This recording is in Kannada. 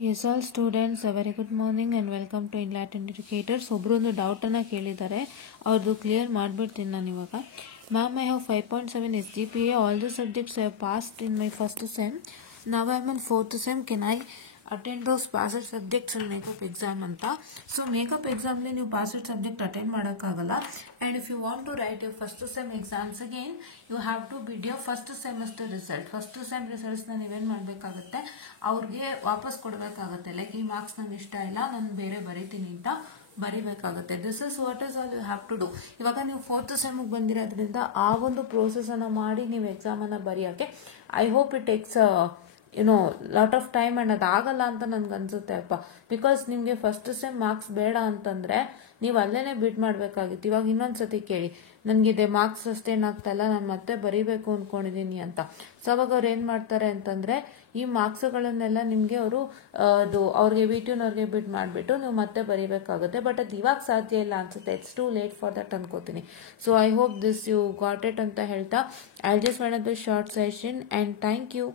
Yes, all students, a very good morning and welcome to Enlightened Educators. ಒಬ್ಬರು ಒಂದು ಡೌಟನ್ನು ಕೇಳಿದ್ದಾರೆ, ಅವ್ರದ್ದು ಕ್ಲಿಯರ್ ಮಾಡಿಬಿಡ್ತೀನಿ ನಾನು ಇವಾಗ. Ma'am, I have 5.7 SGPA. All the subjects I have passed in my first sem. ನಾವು I am in fourth sem. Can I attend those passed subjects in makeup exam ಅಂತ. ಸೊ ಮೇಕಪ್ ಎಕ್ಸಾಮ್ಲಿ ನೀವು ಪಾಸ್ಡ್ ಸಬ್ಜೆಕ್ಟ್ ಅಟೆಂಡ್ ಮಾಡೋಕ್ಕಾಗಲ್ಲ. And if you want to write your first sem exams again, you have to bid your first semester result. First sem ರಿಸಲ್ಟ್ಸ್ನ ನೀವೇನು ಮಾಡಬೇಕಾಗುತ್ತೆ, ಅವ್ರಿಗೆ ವಾಪಸ್ ಕೊಡಬೇಕಾಗುತ್ತೆ. ಲೈಕ್ ಈ ಮಾರ್ಕ್ಸ್ ನಂಗೆ ಇಷ್ಟ ಇಲ್ಲ, ನಾನು ಬೇರೆ ಬರೀತೀನಿ ಅಂತ ಬರಿಬೇಕಾಗುತ್ತೆ. This is what is all you have to do. ಇವಾಗ ನೀವು ಫೋರ್ತ್ ಸೆಮ್ಗೆ ಬಂದಿರೋದ್ರಿಂದ ಆ ಒಂದು ಪ್ರೋಸೆಸನ್ನು ಮಾಡಿ ನೀವು ಎಕ್ಸಾಮನ್ನು ಬರೆಯೋಕ್ಕೆ I hope it takes lot of time. And ಅದಾಗಲ್ಲ ಅಂತ ನನ್ಗೆ ಅನ್ಸುತ್ತೆ ಅಪ್ಪ. ಬಿಕಾಸ್ ನಿಮಗೆ ಫಸ್ಟ್ ಸೆಮ್ ಮಾರ್ಕ್ಸ್ ಬೇಡ ಅಂತಂದರೆ ನೀವು ಅಲ್ಲೇ ಬಿಡ್ ಮಾಡಬೇಕಾಗಿತ್ತು. ಇವಾಗ ಇನ್ನೊಂದ್ಸತಿ ಕೇಳಿ, ನನಗಿದೆ ಮಾರ್ಕ್ಸ್ ಅಷ್ಟೇನಾಗ್ತಾ ಇಲ್ಲ, ನಾನು ಮತ್ತೆ ಬರೀಬೇಕು ಅಂದ್ಕೊಂಡಿದ್ದೀನಿ ಅಂತ. ಸೊ ಅವಾಗ ಅವ್ರು ಏನು ಮಾಡ್ತಾರೆ ಅಂತಂದರೆ, ಈ ಮಾರ್ಕ್ಸ್ಗಳನ್ನೆಲ್ಲ ನಿಮಗೆ ಅವರು ಅವ್ರಿಗೆ ವಿಟ್ಯೂನವ್ರಿಗೆ ಬಿಡ್ ಮಾಡಿಬಿಟ್ಟು ನೀವು ಮತ್ತೆ ಬರೀಬೇಕಾಗುತ್ತೆ. ಬಟ್ ಅದು ಇವಾಗ ಸಾಧ್ಯ ಇಲ್ಲ ಅನ್ಸುತ್ತೆ. It's too late for that ಅನ್ಕೋತೀನಿ. So I hope this you got it ಅಂತ ಹೇಳ್ತಾ I just want the short session and thank you.